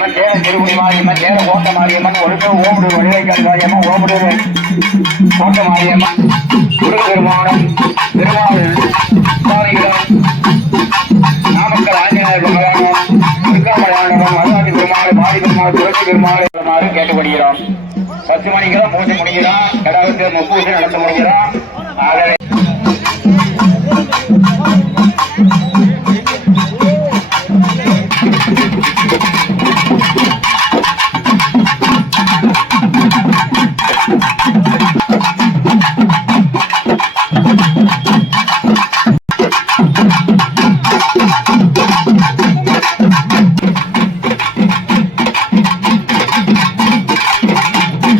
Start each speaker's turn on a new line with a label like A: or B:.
A: மாறியம்மன் தேவ திருவுணி மாறியம்மன் தேவ ஓட்ட மாறியம்மன் ஒழுங்கு ஓமுடு வழிவை கண்காரியம்மன் ஓமுடு ஓட்ட மாறியம்மன் குரு பெருமானம் பெருமாள் நாமக்கல் ஆஞ்சநேயர் பகவானம் துர்காமலாண்டம் அருணாதி பெருமாள் மாரி பெருமாள் துளசி பெருமாள் கேட்டுக்கொள்கிறோம் பத்து மணிக்கெல்லாம் பூஜை முடிகிறான் கடவுளுக்கு பூஜை நடத்த முடிகிறான்